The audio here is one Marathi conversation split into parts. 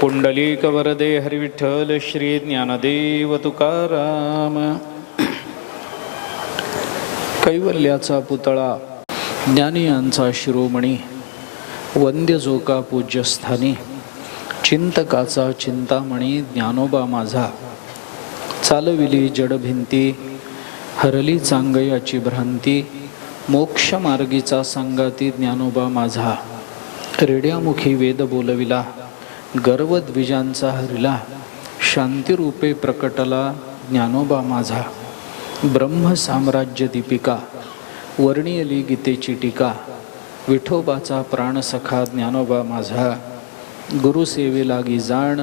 पुंडलिक वरदे हरिविठ्ठल श्री ज्ञानदेव तुकाराम. कैवल्याचा पुतळा ज्ञानी यांचा शिरोमणी वंद्य जोका पूज्यस्थानी चिंतकाचा चिंतामणी ज्ञानोबा माझा. चालविली जडभिंती हरली चांगयाची भ्रांती मोक्ष मार्गीचा सांगाती ज्ञानोबा माझा. रेड्यामुखी वेद बोलविला गर्वद्विजांचा हरिला शांतिरूपे प्रकटला ज्ञानोबा माझा. ब्रह्म साम्राज्य दीपिका वर्णियली गीतेची टीका विठोबाचा प्राणसखा ज्ञानोबा माझा. गुरुसेवे लागी जाण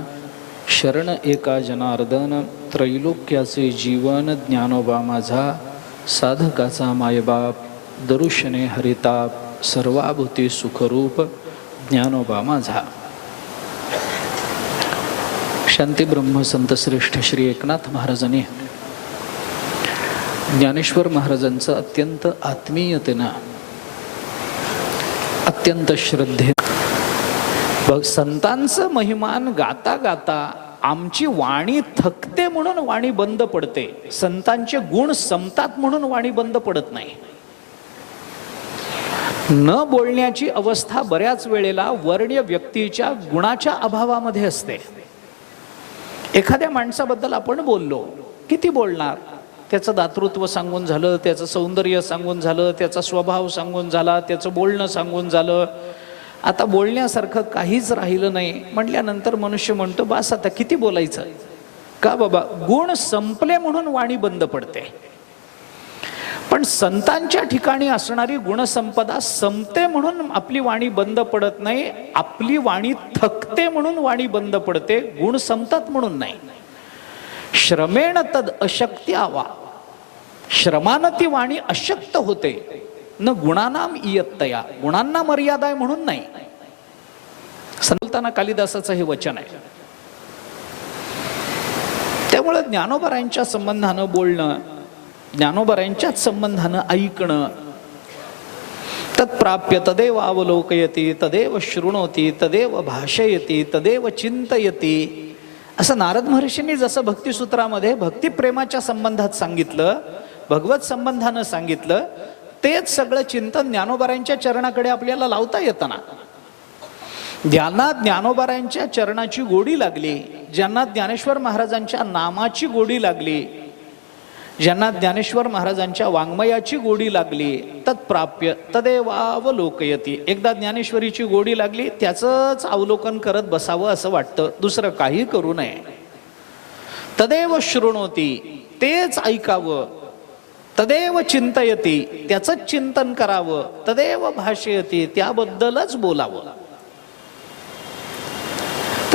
शरण एका जनार्दन त्रैलोक्याचे जीवन ज्ञानोबा माझा. साधकाचा मायबाप दरुशने हरिताप सर्वाभूती सुखरूप ज्ञानोबा माझा. शांती ब्रह्म संत श्रेष्ठ श्री एकनाथ महाराजांनी ज्ञानेश्वर महाराजांचं अत्यंत आत्मीयतेनं अत्यंत श्रद्धे बघ संतांचं महिमान गाता गाता आमची वाणी थकते म्हणून वाणी बंद पडते. संतांचे गुण संपतात म्हणून वाणी बंद पडत नाही. न बोलण्याची अवस्था बऱ्याच वेळेला वर्ण्य व्यक्तीच्या गुणाच्या अभावामध्ये असते. एखाद्या माणसाबद्दल आपण बोललो किती बोलणार? त्याचं दातृत्व सांगून झालं त्याचं सौंदर्य सांगून झालं त्याचा स्वभाव सांगून झाला त्याचं बोलणं सांगून झालं. आता बोलण्यासारखं काहीच राहिलं नाही. म्हटल्यानंतर मनुष्य म्हणतो बास आता किती बोलायचं? का बाबा गुण संपले म्हणून वाणी बंद पडते. पण संतांच्या ठिकाणी असणारी गुणसंपदा संपते म्हणून आपली वाणी बंद पडत नाही आपली वाणी थकते म्हणून वाणी बंद पडते गुण संपतात म्हणून नाही. श्रमेण तद अशक्त्यावा श्रमानं ती वाणी अशक्त होते न गुणानाम इयत्तया. गुणांना मर्यादा आहे म्हणून नाही. संताना कालिदासाचं हे वचन आहे. त्यामुळं ज्ञानोबरांच्या संबंधानं बोलणं ज्ञानोबरायांच्याच संबंधानं ऐकणं. तत्प्राप्य तदेव अवलोकयती तदेव शृणोती तदेव भाषयती तदेव चिंतयती. असं नारद महर्षींनी जसं भक्तिसूत्रामध्ये भक्तिप्रेमाच्या संबंधात सांगितलं भगवत संबंधानं सांगितलं तेच सगळं चिंतन ज्ञानोबाऱ्यांच्या चरणाकडे आपल्याला लावता येतं ना ज्यांना ज्ञानोबाऱ्यांच्या चरणाची गोडी लागली ज्यांना ज्ञानेश्वर महाराजांच्या नामाची गोडी लागली ज्यांना ज्ञानेश्वर महाराजांच्या वाङ्मयाची गोडी लागली तत्प्राप्य तदेवावलोकयती. एकदा ज्ञानेश्वरीची गोडी लागली त्याचंच अवलोकन करत बसावं असं वाटतं दुसरं काही करू नये. तदेव शृणोती तेच ऐकावं. तदेव चिंतयती त्याचंच चिंतन करावं. तदेव भाषयती त्याबद्दलच बोलावं.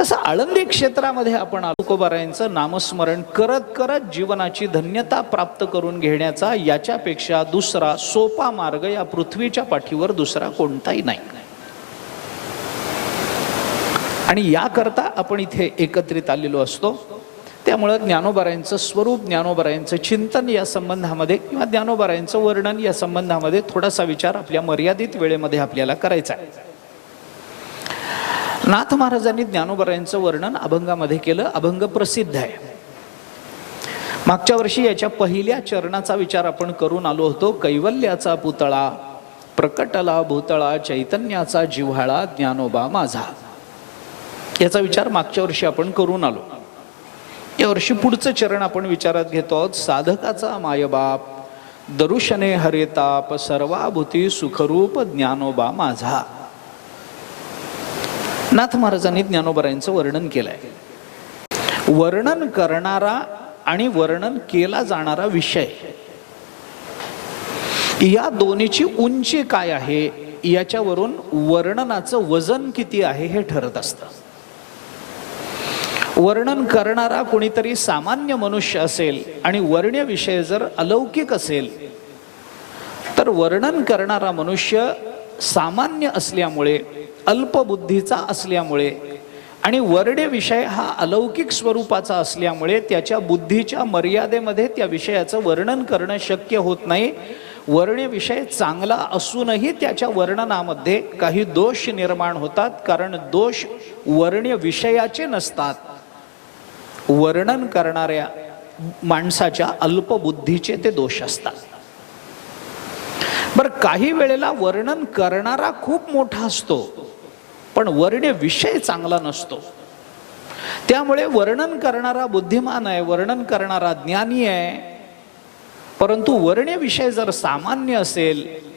तसं आळंदी क्षेत्रामध्ये आपण तुकोबारायांचं नामस्मरण करत करत जीवनाची धन्यता प्राप्त करून घेण्याचा याच्यापेक्षा दुसरा सोपा मार्ग या पृथ्वीच्या पाठीवर दुसरा कोणताही नाही. आणि याकरता आपण इथे एकत्रित आलेलो असतो. त्यामुळं ज्ञानोबारायांचं स्वरूप ज्ञानोबारायांचं चिंतन या संबंधामध्ये किंवा ज्ञानोबारायांचं वर्णन या संबंधामध्ये थोडासा विचार आपल्या मर्यादित वेळेमध्ये आपल्याला करायचा आहे. नाथ महाराजांनी ज्ञानोबरायांचं वर्णन अभंगामध्ये केलं. अभंग प्रसिद्ध आहे. मागच्या वर्षी याच्या पहिल्या चरणाचा विचार आपण करून आलो होतो. कैवल्याचा पुतळा प्रकटला भूतळा चैतन्याचा जिव्हाळा ज्ञानोबा माझा. याचा विचार मागच्या वर्षी आपण करून आलो. या वर्षी पुढचं चरण आपण विचारात घेतो आहोत. साधकाचा मायबाप दरुशने हरेताप सर्वाभूती सुखरूप ज्ञानोबा माझा. नाथ महाराजांनी ज्ञानोबरायांचं वर्णन केलंय. वर्णन करणारा आणि वर्णन केला जाणारा विषय. या दोन्हीची उंची काय आहे? याच्यावरून वर्णनाचं वजन किती आहे हे ठरत असतं. वर्णन करणारा कोणीतरी सामान्य मनुष्य असेल आणि वर्ण्य विषय जर अलौकिक असेल तर वर्णन करणारा मनुष्य सामान्य असल्यामुळे अल्पबुद्धीचा असल्यामुळे आणि वर्ण्य विषय हा अलौकिक स्वरूपाचा असल्यामुळे त्याच्या बुद्धीच्या मर्यादेमध्ये त्या विषयाचं वर्णन करणं शक्य होत नाही. वर्ण्य विषय चांगला असूनही त्याच्या वर्णनामध्ये काही दोष निर्माण होतात कारण दोष वर्ण्य विषयाचे नसतात. वर्णन करणाऱ्या माणसाच्या अल्पबुद्धीचे ते दोष असतात. बर काही वेळेला वर्णन करणारा खूप मोठा असतो. पण वर्ण्य विषय चांगला नसतो. त्यामुळे वर्णन करणारा बुद्धिमान आहे वर्णन करणारा ज्ञानी आहे. परंतु वर्ण्य विषय जर सामान्य असेल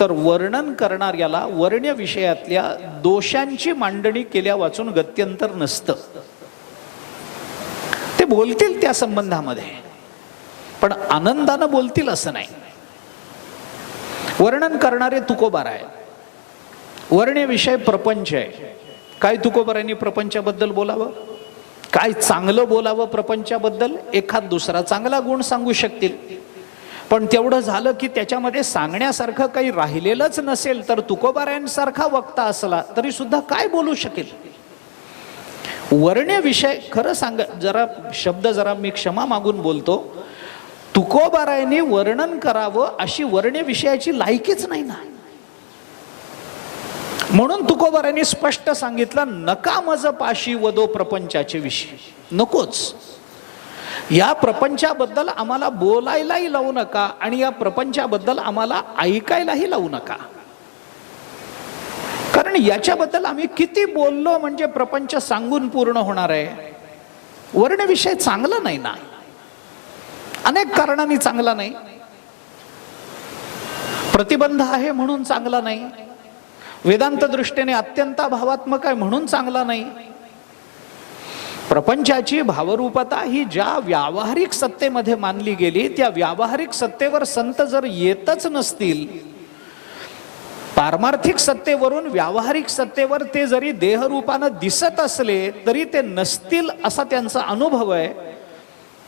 तर वर्णन करणाऱ्याला वर्ण्य विषयातल्या दोषांची मांडणी केल्या वाचून गत्यंतर नसतं. ते बोलतील त्या संबंधामध्ये पण आनंदानं बोलतील असं नाही. वर्णन करणारे तुकोबार आहे वर्ण्य विषय प्रपंच आहे. काय तुकोबारांनी प्रपंचाबद्दल बोलावं? काय चांगलं बोलावं प्रपंचाबद्दल? एखाद दुसरा चांगला गुण सांगू शकतील. पण तेवढं झालं की त्याच्यामध्ये सांगण्यासारखं काही राहिलेलंच नसेल तर तुकोबारायांसारखा वक्ता असला तरी सुद्धा काय बोलू शकेल? वर्ण्य विषय खरं सांग जरा शब्द जरा मी क्षमा मागून बोलतो. तुकोबारायांनी वर्णन करावं अशी वर्ण्य विषयाची लायकीच नाही ना. म्हणून तुकोबारांनी स्पष्ट सांगितलं नका मज पाशी वदो प्रपंचाचे विषय. नकोच. या प्रपंचाबद्दल आम्हाला बोलायलाही लावू नका आणि या प्रपंचाबद्दल आम्हाला ऐकायलाही लावू नका. कारण याच्याबद्दल आम्ही किती बोललो म्हणजे प्रपंच सांगून पूर्ण होणार आहे. वर्ण विषय चांगला नाही ना. अनेक कारणांनी चांगला नाही. प्रतिबंध आहे म्हणून चांगला नाही. वेदांत दृष्टीने अत्यंत भावात्मक आहे म्हणून चांगला नाही. प्रपंचाची भावरूपता ही ज्या व्यावहारिक सत्तेमध्ये मानली गेली त्या व्यावहारिक सत्तेवर संत जर येतच नसतील पारमार्थिक सत्तेवरून व्यावहारिक सत्तेवर ते जरी देहरूपानं दिसत असले तरी ते नसतील असा त्यांचा अनुभव आहे.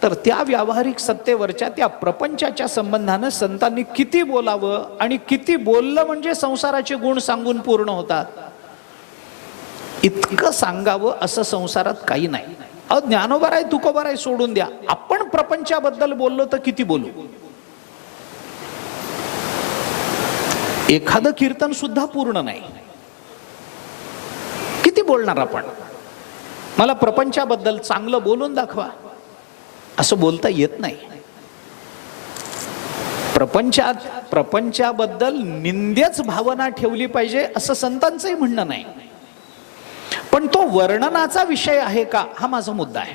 तर त्या व्यावहारिक सत्तेवरच्या त्या प्रपंचाच्या संबंधानं संतांनी किती बोलावं आणि किती बोललं म्हणजे संसाराचे गुण सांगून पूर्ण होतात? इतकं सांगावं असं संसारात काही नाही. अहो ज्ञानोबर आहे तुकोबर आहे सोडून द्या. आपण प्रपंचाबद्दल बोललो तर किती बोलू? एखादं कीर्तन सुद्धा पूर्ण नाही. किती बोलणार आपण? मला प्रपंचाबद्दल चांगलं बोलून दाखवा. असं बोलता येत नाही. प्रपंचात प्रपंचाबद्दल निंद्यच भावना ठेवली पाहिजे असं संतांचंही म्हणणं नाही. पण तो वर्णनाचा विषय आहे का? हा माझा मुद्दा आहे.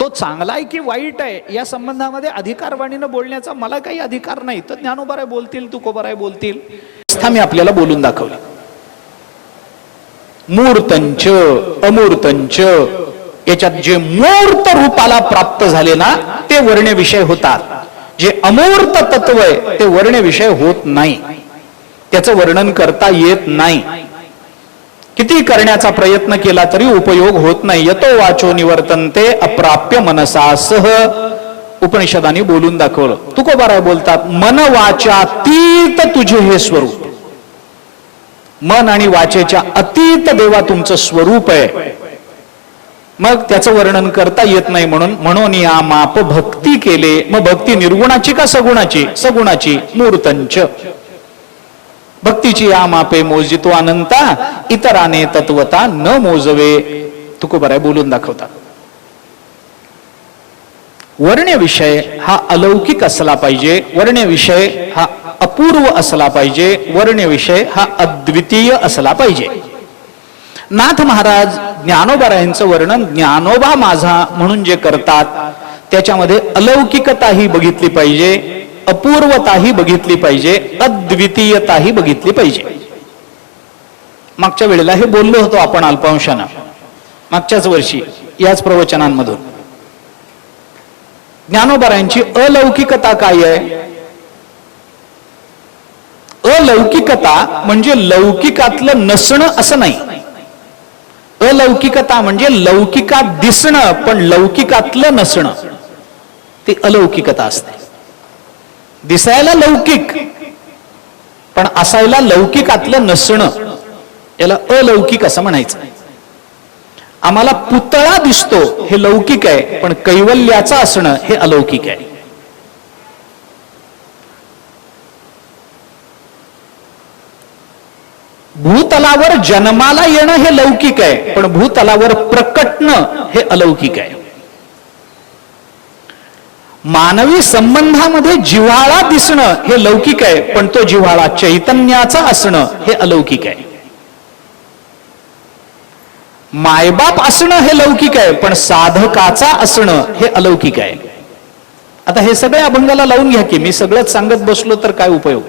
तो चांगला आहे की वाईट आहे या संबंधामध्ये अधिकारवाणीनं बोलण्याचा मला काही अधिकार नाही. तर ज्ञानोबराय बोलतील तुकोबराय बोलतील. मी आपल्याला बोलून दाखवलं. मूर्तंच अमूर्तंच याच्यात जे मूर्त रूपाला प्राप्त झाले ना ते वर्ण विषय होतात. जे अमूर्त तत्व आहे ते वर्ण विषय होत नाही. त्याचं वर्णन करता येत नाही. किती करण्याचा प्रयत्न केला तरी उपयोग होत नाही. यतो वाचो निवर्तन ते अप्राप्य मनसा सह. उपनिषदाने बोलून दाखवलं. तुकोबाराय बोलतात मन वाचातीत तुझे हे स्वरूप. मन आणि वाचेच्या अतीत देवा तुमचं स्वरूप आहे. मग त्याचं वर्णन करता येत नाही म्हणून म्हणून या माप भक्ती केले. मग भक्ती निर्गुणाची का सगुणाची? सगुणाची मूर्तंच. भक्तीची या मापे मोजितो अनंता इतराने तत्वता न मोजवे. तुकोबराय बोलून दाखवतात वर्ण्य विषय हा अलौकिक असला पाहिजे. वर्ण्य विषय हा अपूर्व असला पाहिजे. वर्ण्य विषय हा अद्वितीय असला पाहिजे. नाथ महाराज ज्ञानोबारायांचं वर्णन ज्ञानोबा माझा म्हणून जे करतात त्याच्यामध्ये अलौकिकताही बघितली पाहिजे अपूर्वताही बघितली पाहिजे अद्वितीयताही बघितली पाहिजे. मागच्या वेळेला हे बोललो होतो आपण अल्पांशानं मागच्याच वर्षी याच प्रवचनांमधून. ज्ञानोबारायांची अलौकिकता काय आहे? अलौकिकता म्हणजे लौकिकातलं नसणं असं नाही. अलौकिकता म्हणजे लौकिकात दिसणं पण लौकिकातलं नसणं. ती अलौकिकता असते. दिसायला लौकिक पण असायला लौकिकातलं नसणं. याला अलौकिक असं म्हणायचं. आम्हाला पुतळा दिसतो हे लौकिक आहे पण कैवल्याचं असणं हे अलौकिक आहे. भूतलावर जन्माला येणं हे लौकिक आहे पण भूतलावर प्रकटणं हे अलौकिक आहे. मानवी संबंधामध्ये जिव्हाळा दिसणं हे लौकिक आहे पण तो जिव्हाळा चैतन्याचा असणं हे अलौकिक आहे. मायबाप असणं हे लौकिक आहे पण साधकाचा असणं हे अलौकिक आहे. आता हे सगळे अभंगाला लावून घ्या की मी सगळंच सांगत बसलो तर काय उपयोग?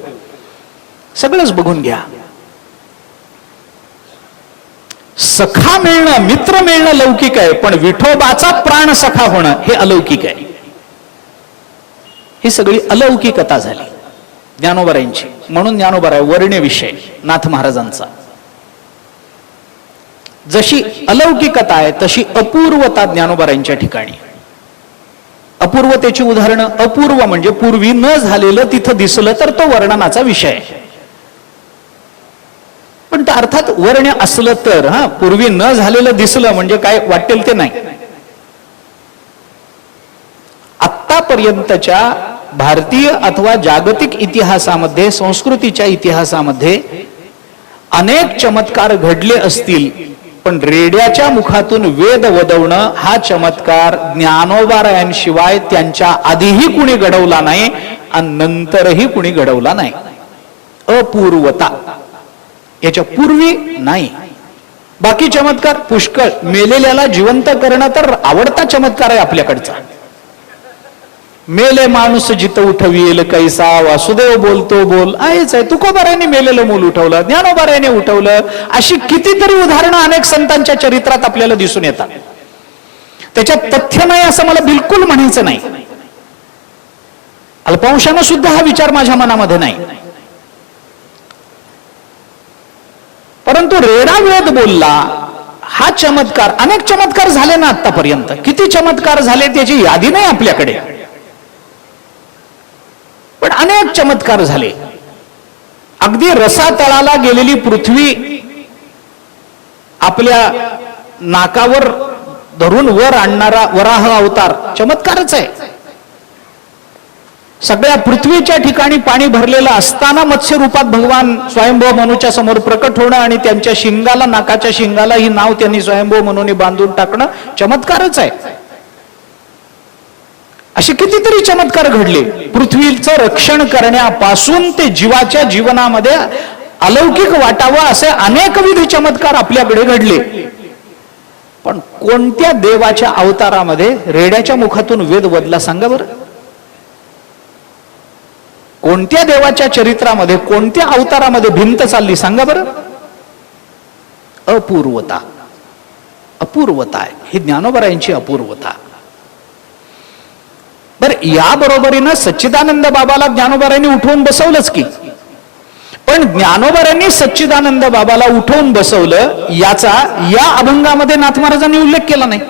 सगळंच बघून घ्या. सखा मिळणं मित्र मिळणं लौकिक आहे पण विठोबाचा प्राण सखा होणं हे अलौकिक आहे. ही सगळी अलौकिकता झाली ज्ञानोबरायांची म्हणून ज्ञानोबराय वर्ण्य विषय नाथ महाराजांचा. जशी अलौकिकता आहे तशी अपूर्वता ज्ञानोबरायांच्या ठिकाणी. अपूर्वतेची उदाहरणं अपूर्व म्हणजे पूर्वी न झालेलं तिथं दिसलं तर तो वर्णनाचा विषय आहे. पण ते अर्थात वर्ण्य असलं तर हा पूर्वी न झालेलं दिसलं म्हणजे काय वाटेल ते नाही. आतापर्यंतच्या भारतीय अथवा जागतिक इतिहासामध्ये संस्कृतीच्या इतिहासामध्ये अनेक चमत्कार घडले असतील पण रेड्याच्या मुखातून वेद वदवणं हा चमत्कार ज्ञानोबारायांशिवाय त्यांच्या आधीही कुणी घडवला नाही आणि नंतरही कुणी घडवला नाही. अपूर्वता. याच्या पूर्वी नाही. बाकी चमत्कार पुष्कळ. मेलेल्याला जिवंत करणं तर आवडता चमत्कार आहे आपल्याकडचा. मेले माणूस जिथं उठविल कैसा वासुदेव बोलतो बोल. आहेच आहे. तुकोबाऱ्याने मेलेलं मूल उठवलं ज्ञानोबाऱ्याने उठवलं. अशी कितीतरी उदाहरणं अनेक संतांच्या चरित्रात आपल्याला दिसून येतात. त्याच्यात तथ्य नाही असं मला बिलकुल म्हणायचं नाही. अल्पांशानं सुद्धा हा विचार माझ्या मनामध्ये नाही. परंतु रेडा वेद बोलला हा चमत्कार अनेक चमत्कार झाले ना आतापर्यंत किती चमत्कार झाले त्याची यादी नाही आपल्याकडे. पण अनेक चमत्कार झाले. अगदी रसातळाला गेलेली पृथ्वी आपल्या नाकावर धरून वर आणणारा वराह अवतार चमत्कारच आहे. सगळ्या पृथ्वीच्या ठिकाणी पाणी भरलेलं असताना मत्स्य रूपात भगवान स्वयंभव मनूच्या समोर प्रकट होणं आणि त्यांच्या शिंगाला नाकाच्या शिंगाला ही नाव त्यांनी स्वयंभव मनूने बांधून टाकणं चमत्कारच आहे. असे कितीतरी चमत्कार घडले. पृथ्वीचं रक्षण करण्यापासून ते जीवाच्या जीवनामध्ये अलौकिक वाटावं असे अनेकविध चमत्कार आपल्याकडे घडले. पण कोणत्या देवाच्या अवतारामध्ये रेड्याच्या मुखातून वेद वदला सांगा बरं? कोणत्या देवाच्या चरित्रामध्ये कोणत्या अवतारामध्ये भिंत चालली सांगा बरं. अपूर्वता. अपूर्वता आहे. ही ज्ञानोबरायांची अपूर्वता. बर या बरोबरीनं सच्चिदानंद बाबाला ज्ञानोबरायांनी उठवून बसवलंच की. पण ज्ञानोबरांनी सच्चिदानंद बाबाला उठवून बसवलं याचा या अभंगामध्ये नाथ महाराजांनी उल्लेख केला नाही.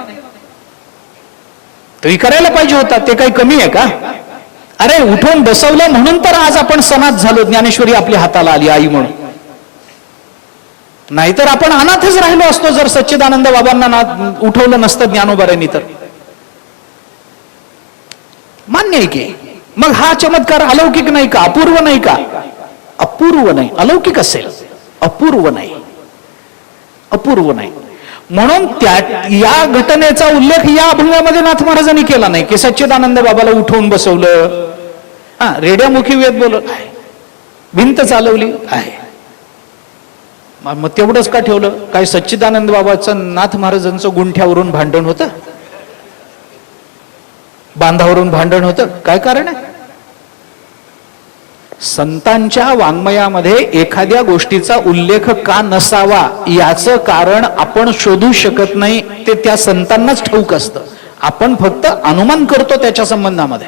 तरी करायला पाहिजे होता ते काही कमी आहे का? अरे उठून बसवलं म्हणून तर आज आपण सनात झालो ज्ञानेश्वरी आपल्या हाताला आली आई म्हणून. नाहीतर आपण अनाथच राहिलो असतो जर सच्चिदानंद बाबांना ना उठवलं नसतं ज्ञानोबाऱ्यांनी तर. मान्य आहे की? मग हा चमत्कार अलौकिक नाही का? अपूर्व नाही का? अपूर्व नाही. अलौकिक असेल. अपूर्व नाही. अपूर्व नाही. म्हणून त्या या घटनेचा उल्लेख या अभंगामध्ये नाथ महाराजांनी केला नाही. की सच्चिदानंद बाबाला उठवून बसवलं. हा रेड्यामुखी वेद बोलत आहे भिंत चालवली आहे मग तेवढंच का ठेवलं? काय सच्चिदानंद बाबाचं नाथ महाराजांचं गुंठ्यावरून भांडण होतं? बांधावरून भांडण होतं? काय कारण आहे? संतांच्या वाङ्मयामध्ये एखाद्या गोष्टीचा उल्लेख का नसावा याचं कारण आपण शोधू शकत नाही ते त्या संतांनाच ठाऊक असतं. आपण फक्त अनुमान करतो त्याच्या संबंधामध्ये.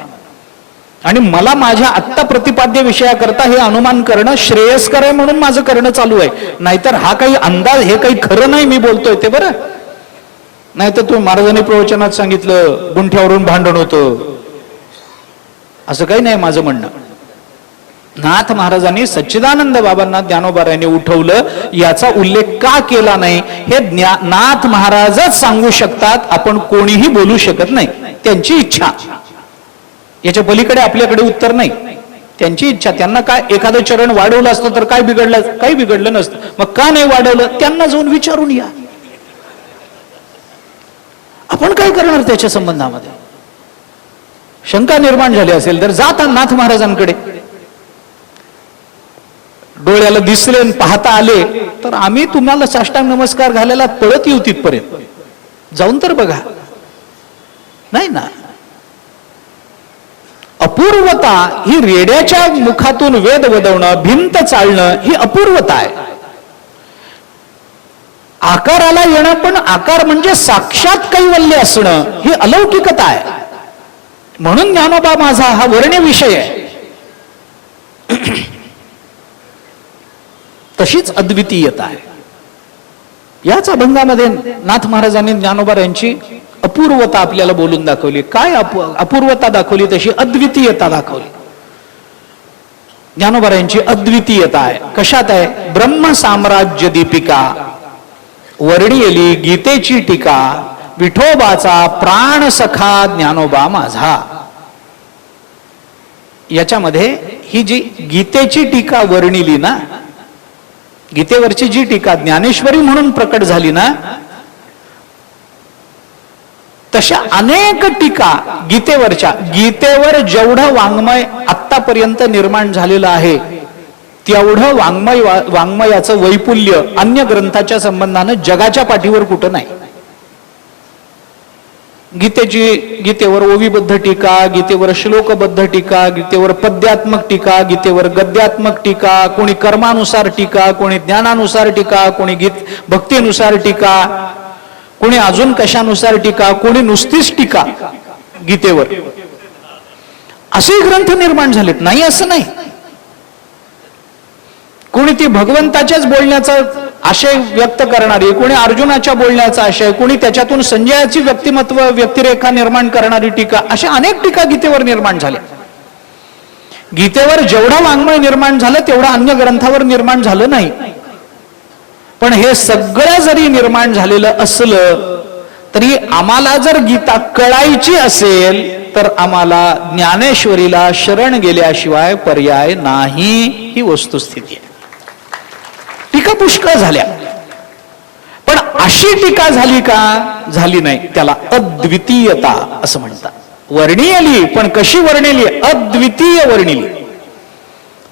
आणि मला माझ्या आत्ता प्रतिपाद्य विषयाकरता हे अनुमान करणं श्रेयस्कर आहे म्हणून माझं करणं चालू आहे. नाहीतर हा काही अंदाज हे काही खरं नाही मी बोलतोय ते बरं. नाहीतर तुम्ही महाराजांनी प्रवचनात सांगितलं गुंठ्यावरून भांडण होतं. असं काही नाही माझं म्हणणं. नाथ महाराजांनी सच्चिदानंद बाबांना ज्ञानोबारायांनी उठवलं याचा उल्लेख का केला नाही हे ज्ञा नाथ महाराजच सांगू शकतात आपण कोणीही बोलू शकत नाही. त्यांची इच्छा. याच्या पलीकडे आपल्याकडे उत्तर नाही. त्यांची इच्छा त्यांना काय एखादं चरण वाढवलं असतं तर काय बिघडलं काही बिघडलं नसतं. मग का नाही वाढवलं? त्यांना जाऊन विचारून या. आपण काय करणार त्याच्या संबंधामध्ये? शंका निर्माण झाली असेल तर जाता नाथ महाराजांकडे. डोळ्याला दिसले आणि पाहता आले तर आम्ही तुम्हाला साष्टांग नमस्कार घालायला पळत येऊ तिथपर्यंत. जाऊन तर बघा. नाही ना? अपूर्वता ही रेड्याच्या मुखातून वेद वदवणं भिंत चालणं ही अपूर्वता आहे. आकाराला येणं पण आकार म्हणजे साक्षात कैवल्य असणं ही अलौकिकता आहे. म्हणून ज्ञानोबा माझा हा वर्ण्य विषय आहे. तशीच अद्वितीयता आहे. याच अभंगामध्ये नाथ महाराजांनी ज्ञानोबा यांची अपूर्वता आपल्याला बोलून दाखवली. काय अपूर्वता दाखवली? तशी अद्वितीयता दाखवली. ज्ञानोबा यांची अद्वितीयता आहे. कशात आहे? ब्रह्म साम्राज्य दीपिका वर्णियली गीतेची टीका विठोबाचा प्राण सखा ज्ञानोबा माझा. याच्यामध्ये ही जी गीतेची टीका वर्णिली ना गीतेवरची जी टीका ज्ञानेश्वरी म्हणून प्रकट झाली ना तशा अनेक टीका गीतेवरच्या. गीतेवर जेवढं वाङ्मय आतापर्यंत निर्माण झालेलं आहे तेवढं वाङ्मय वाङ्मयाचं वैपुल्य अन्य ग्रंथाच्या संबंधानं जगाच्या पाठीवर कुठं नाही. गीतेची गीतेवर ओवीबद्ध टीका गीतेवर श्लोकबद्ध टीका गीतेवर पद्यात्मक टीका गीतेवर गद्यात्मक टीका कोणी कर्मानुसार टीका कोणी ज्ञानानुसार टीका कोणी गीत भक्तीनुसार टीका कोणी अजून कशानुसार टीका कोणी नुसतीच टीका गीतेवर. असे ग्रंथ निर्माण झालेत. नाही असं नाही. कोणी ती भगवंताच्याच बोलण्याचा आशय व्यक्त करणारी कोणी अर्जुनाच्या बोलण्याचा आशय कोणी त्याच्यातून संजयाची व्यक्तिमत्व व्यक्तिरेखा निर्माण करणारी टीका अशा अनेक टीका गीतेवर निर्माण झाल्या. गीतेवर जेवढं वाङ्मय निर्माण झालं तेवढं अन्य ग्रंथावर निर्माण झालं नाही. पण हे सगळं जरी निर्माण झालेलं असलं तरी आम्हाला जर गीता कळायची असेल तर आम्हाला ज्ञानेश्वरीला शरण गेल्याशिवाय पर्याय नाही ही वस्तुस्थिती आहे. टीका पुष्कळ झाल्या. पण अशी टीका झाली का? झाली नाही. त्याला अद्वितीयता असं म्हणतात. वर्णियली पण कशी वर्णिली अद्वितीय वर्णिली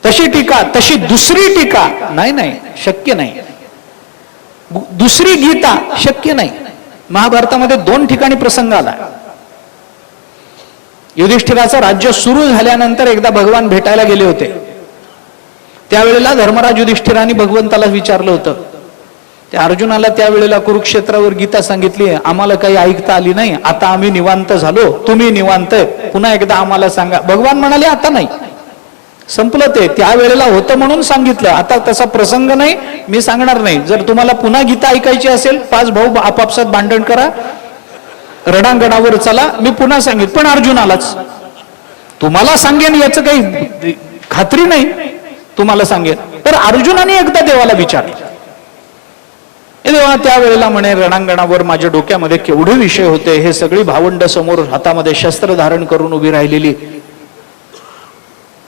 तशी टीका तशी दुसरी टीका नाही नाही शक्य नाही. दुसरी गीता शक्य नाही. महाभारतामध्ये दोन ठिकाणी प्रसंग आला. युधिष्ठिराचं राज्य सुरू झाल्यानंतर एकदा भगवान भेटायला गेले होते. त्यावेळेला धर्मराज युधिष्ठिराने भगवंताला विचारलं होतं. त्या अर्जुनाला त्यावेळेला कुरुक्षेत्रावर गीता सांगितली आम्हाला काही ऐकता आली नाही आता आम्ही निवांत झालो तुम्ही निवांत आहे. पुन्हा एकदा आम्हाला सांगा. भगवान म्हणाले आता नाही. संपलं ते. त्यावेळेला होतं म्हणून सांगितलं. आता तसा प्रसंग नाही मी सांगणार नाही. जर तुम्हाला पुन्हा गीता ऐकायची असेल पाच भाऊ आपापसात भांडण करा. रडांगणावर चला. मी पुन्हा सांगेन. पण अर्जुनालाच. तुम्हाला सांगेन याचं काही खात्री नाही. तुम्हाला सांगेल तर अर्जुनाने एकदा देवाला विचारलं. देवा त्यावेळेला म्हणे रणांगणावर माझ्या डोक्यामध्ये केवढे विषय होते. हे सगळी भावंड समोर हातामध्ये शस्त्र धारण करून उभी राहिलेली.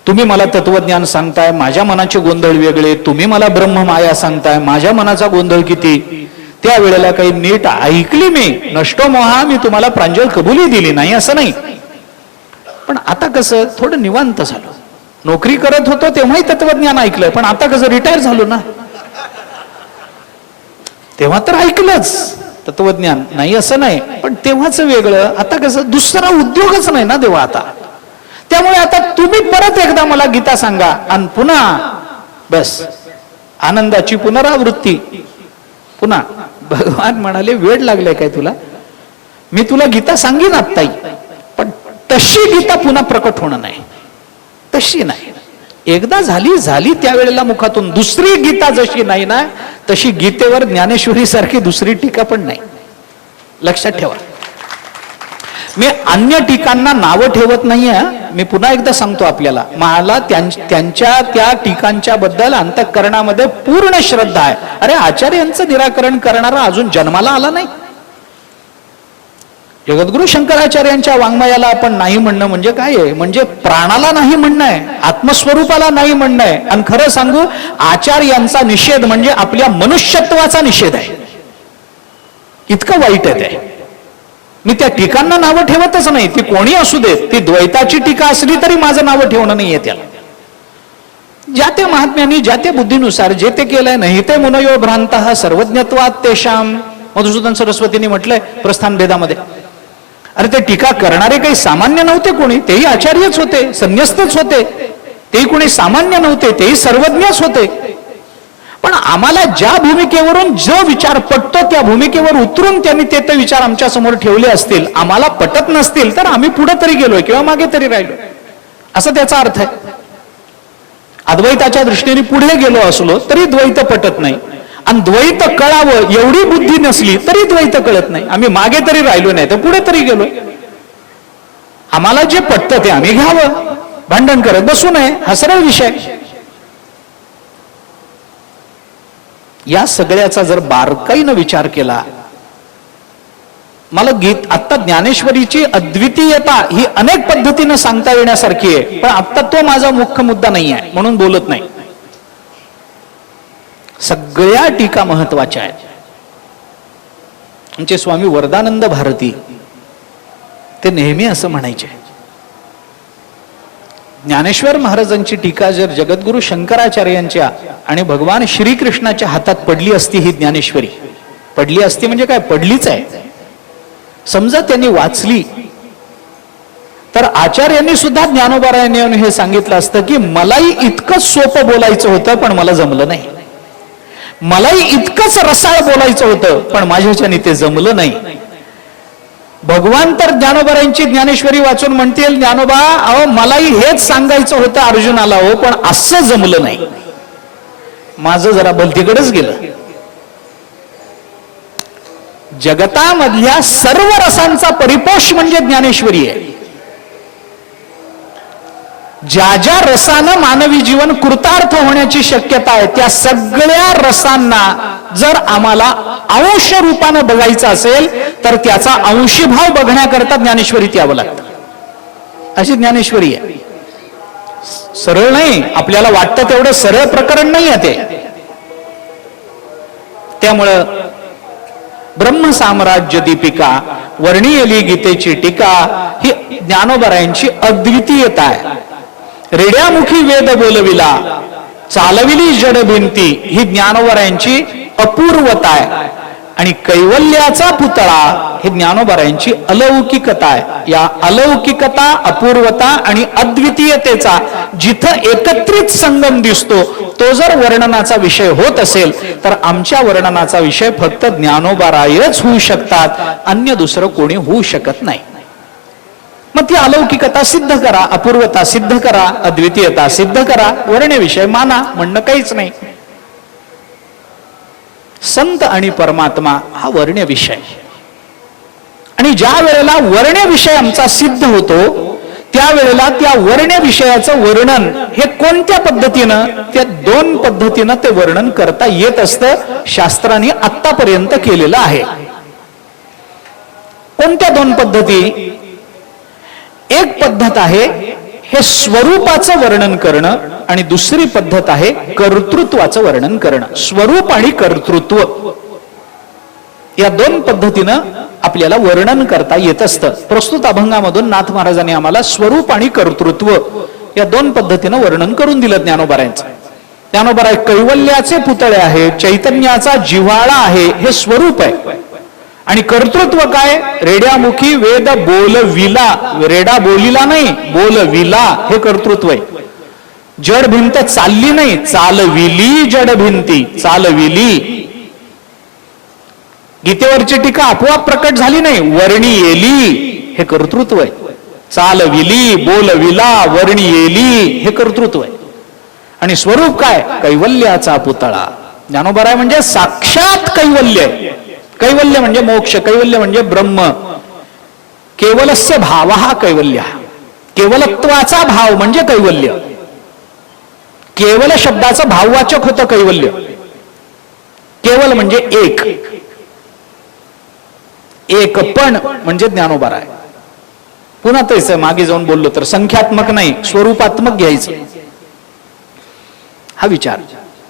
तुम्ही मला तत्वज्ञान सांगताय माझ्या मनाचे गोंधळ वेगळे. तुम्ही मला ब्रह्म माया सांगताय माझ्या मनाचा गोंधळ किती? त्यावेळेला काही नीट ऐकली मी. नष्टो मोहा मी तुम्हाला प्रांजल कबुली दिली नाही असं नाही. पण आता कसं थोडं निवांत झालं. नोकरी करत होतो तेव्हाही तत्वज्ञान ऐकलं पण आता कसं रिटायर झालो ना? तेव्हा तर ऐकलंच तत्वज्ञान. नाही असं नाही. पण तेव्हाच वेगळं आता कसं दुसरा उद्योगच नाही ना देवा आता. त्यामुळे आता तुम्ही परत एकदा मला गीता सांगा आणि पुन्हा बस. आनंदाची पुनरावृत्ती. पुन्हा भगवान म्हणाले वेळ लागलाय काय तुला? मी तुला गीता सांगेन आत्ताही पण तशी गीता पुन्हा प्रकट होणं नाही. तशी नाही. एकदा झाली झाली त्यावेळेला मुखातून. दुसरी गीता जशी नाही ना तशी गीतेवर ज्ञानेश्वरी सारखी दुसरी टीका पण नाही. लक्षात ठेवा. मी अन्य टीकांना नावं ठेवत नाहीये. मी पुन्हा एकदा सांगतो आपल्याला. मला त्यांच्या त्या टीकांच्या बद्दल अंतःकरणामध्ये पूर्ण श्रद्धा आहे. अरे आचार्यांचं निराकरण करणारा अजून जन्माला आला नाही. जगद्गुरु शंकराचार्यांच्या वाङ्मयाला आपण नाही म्हणणं म्हणजे काय आहे? म्हणजे प्राणाला नाही म्हणणं आहे आत्मस्वरूपाला नाही म्हणणं आहे. आणि खरं सांगू आचार्यांचा निषेध म्हणजे आपल्या मनुष्यत्वाचा निषेध आहे. इतकं वाईट आहे ते. मी त्या ठिकाणना नावं ठेवतच नाही. ती कोणी असू देत ती द्वैताची टीका असली तरी माझं नावं ठेवणं नाहीये त्याला. ज्या त्या महात्म्यांनी ज्या त्या बुद्धीनुसार जे ते केलंय नाही ते मुनयो भ्रांत सर्वज्ञत्वात तेशाम मधुसूदन सरस्वतींनी म्हटलंय प्रस्थान भेदामध्ये. अरे ते टीका करणारे काही सामान्य नव्हते कोणी? तेही आचार्यच होते संन्यस्तच होते. तेही कोणी सामान्य नव्हते तेही सर्वज्ञच होते. पण आम्हाला ज्या भूमिकेवरून जो विचार पटतो त्या भूमिकेवर उतरून त्यांनी ते ते विचार आमच्यासमोर ठेवले असतील. आम्हाला पटत नसतील तर आम्ही पुढे तरी गेलोय किंवा मागे तरी राहिलो असं त्याचा अर्थ आहे. अद्वैताच्या दृष्टीने पुढे गेलो असलो तरी द्वैत पटत नाही. आणि द्वैत कळावं एवढी बुद्धी नसली तरी द्वैत कळत नाही. आम्ही मागे तरी राहिलो नाही तर पुढे तरी गेलो. आम्हाला जे पटतं ते आम्ही घ्यावं. भांडण करत बसू नये हा सरळ विषय. या सगळ्याचा जर बारकाईनं विचार केला मला गीत आता ज्ञानेश्वरीची अद्वितीयता ही अनेक पद्धतीनं सांगता येण्यासारखी आहे पण आता तो माझा मुख्य मुद्दा नाही आहे म्हणून बोलत नाही. सगळ्या टीका महत्त्वाच्या आहेत. आमचे स्वामी वरदानंद भारती ते नेहमी असं म्हणायचे. ज्ञानेश्वर महाराजांची टीका जर जगद्गुरु शंकराचार्यांच्या आणि भगवान श्रीकृष्णाच्या हातात पडली असती ही ज्ञानेश्वरी पडली असती म्हणजे काय? पडलीच आहे. समजा त्यांनी वाचली तर आचार्यांनी सुद्धा ज्ञानोबारायांनी हे सांगितलं असतं की मलाही इतकंच सोपं बोलायचं होतं पण मला जमलं नाही. मलाही इतकंच रसाळ बोलायचं होतं पण माझ्याच्याने ते जमलं नाही. भगवान तर ज्ञानोबरांची ज्ञानेश्वरी वाचून म्हणतील ज्ञानोबा अहो मलाही हेच सांगायचं होतं अर्जुनाला हो पण असं जमलं नाही. माझं जरा भलतीकडेच गेलं. जगतामधल्या सर्व रसांचा परिपोष म्हणजे ज्ञानेश्वरी आहे. ज्या ज्या रसानं मानवी जीवन कृतार्थ होण्याची शक्यता आहे त्या सगळ्या रसांना जर आम्हाला अंश रूपानं बघायचं असेल तर त्याचा अंशीभाव बघण्याकरता ज्ञानेश्वरीत यावं लागतं. अशी ज्ञानेश्वरी आहे. सरळ नाही आपल्याला वाटतं तेवढं सरळ प्रकरण नाही आहे ते. त्यामुळं ब्रह्मसाम्राज्य दीपिका वर्णियली गीतेची टीका ही ज्ञानोबरायांची अद्वितीयता आहे. रेड्यामुखी वेद बोलविला. चालविली जड भिंती ही ज्ञानोबरायांची अपूर्वता आहे. आणि कैवल्याचा पुतळा ही ज्ञानोबरायांची अलौकिकता आहे. या अलौकिकता अपूर्वता आणि अद्वितीयतेचा जिथं एकत्रित संगम दिसतो तो जर वर्णनाचा विषय होत असेल तर आमच्या वर्णनाचा विषय फक्त ज्ञानोबारायच होऊ शकतात. अन्य दुसरं कोणी होऊ शकत नाही. मग ती अलौकिकता सिद्ध करा अपूर्वता सिद्ध करा अद्वितीयता सिद्ध करा वर्णविषय माना म्हणणं काहीच नाही. संत आणि परमात्मा हा वर्ण्य विषय आणि ज्या वेळेला वर्ण्य विषय आमचा सिद्ध होतो त्यावेळेला त्या वर्ण्य विषयाचं वर्णन हे कोणत्या पद्धतीनं त्या दोन पद्धतीनं ते वर्णन करता येत असतं शास्त्राने आतापर्यंत केलेलं आहे. कोणत्या दोन पद्धती? एक पद्धत आहे हे स्वरूपाचं वर्णन करणं आणि दुसरी पद्धत आहे कर्तृत्वाचं वर्णन करणं. स्वरूप आणि कर्तृत्व. या दोन पद्धतीनं आपल्याला वर्णन करता येत असतं. प्रस्तुत अभंगामधून नाथ महाराजांनी आम्हाला स्वरूप आणि कर्तृत्व या दोन पद्धतीनं वर्णन करून दिलं ज्ञानोबारायांचं. ज्ञानोबाराय कैवल्याचे पुतळे आहे चैतन्याचा जिव्हाळा आहे हे स्वरूप आहे. आणि कर्तृत्व काय? रेड्यामुखी वेद बोलविला. रेडा बोलिला नाही बोलविला. हे कर्तृत्व आहे. जड भिंत चालली नाही चालविली जड भिंती चालविली. गीतेवरची टीका आपोआप प्रकट झाली नाही वर्णी येली. हे कर्तृत्व आहे. चालविली बोलविला वर्णी येली. हे कर्तृत्व आहे. आणि स्वरूप काय? कैवल्याचा पुतळा. ज्ञानोबराय म्हणजे साक्षात कैवल्य आहे. कैवल्य म्हणजे मोक्ष कैवल्य म्हणजे ब्रह्म. केवलस्य भाव हा कैवल्य. केवलत्वाचा भाव म्हणजे कैवल्य. केवल शब्दाचं भाववाचक होतं कैवल्य. केवल म्हणजे एक. एक पण म्हणजे ज्ञानोबार आहे. पुन्हा तेच आहे, मागे जाऊन बोललो तर संख्यात्मक नाही स्वरूपात्मक घ्यायचं. हा विचार.